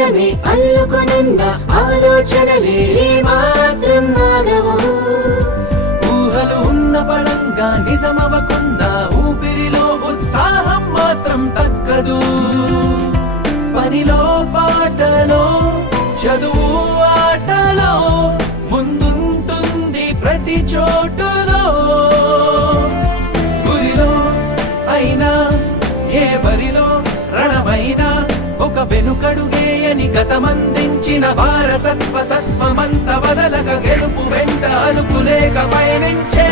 మనమే అల్లుకొనున్న ఆలోచనలే మాత్రం మానవు. ఊహలు ఉన్న పడంగా నిజమవకున్న ఊపిరిలో ఉత్సాహం మాత్రం తగ్గదు. పనిలో పాటలో చదువు ఆటలో ముందుంటుంది ప్రతి చోటులో. గురిలో అయినా ఏ బరిలో రణమైనా ఒక వెనుకడుగేయని గతమందించిన వారసత్వ సత్వమంత వదలక గెలుపు వెంట అలుపులేక పయనించే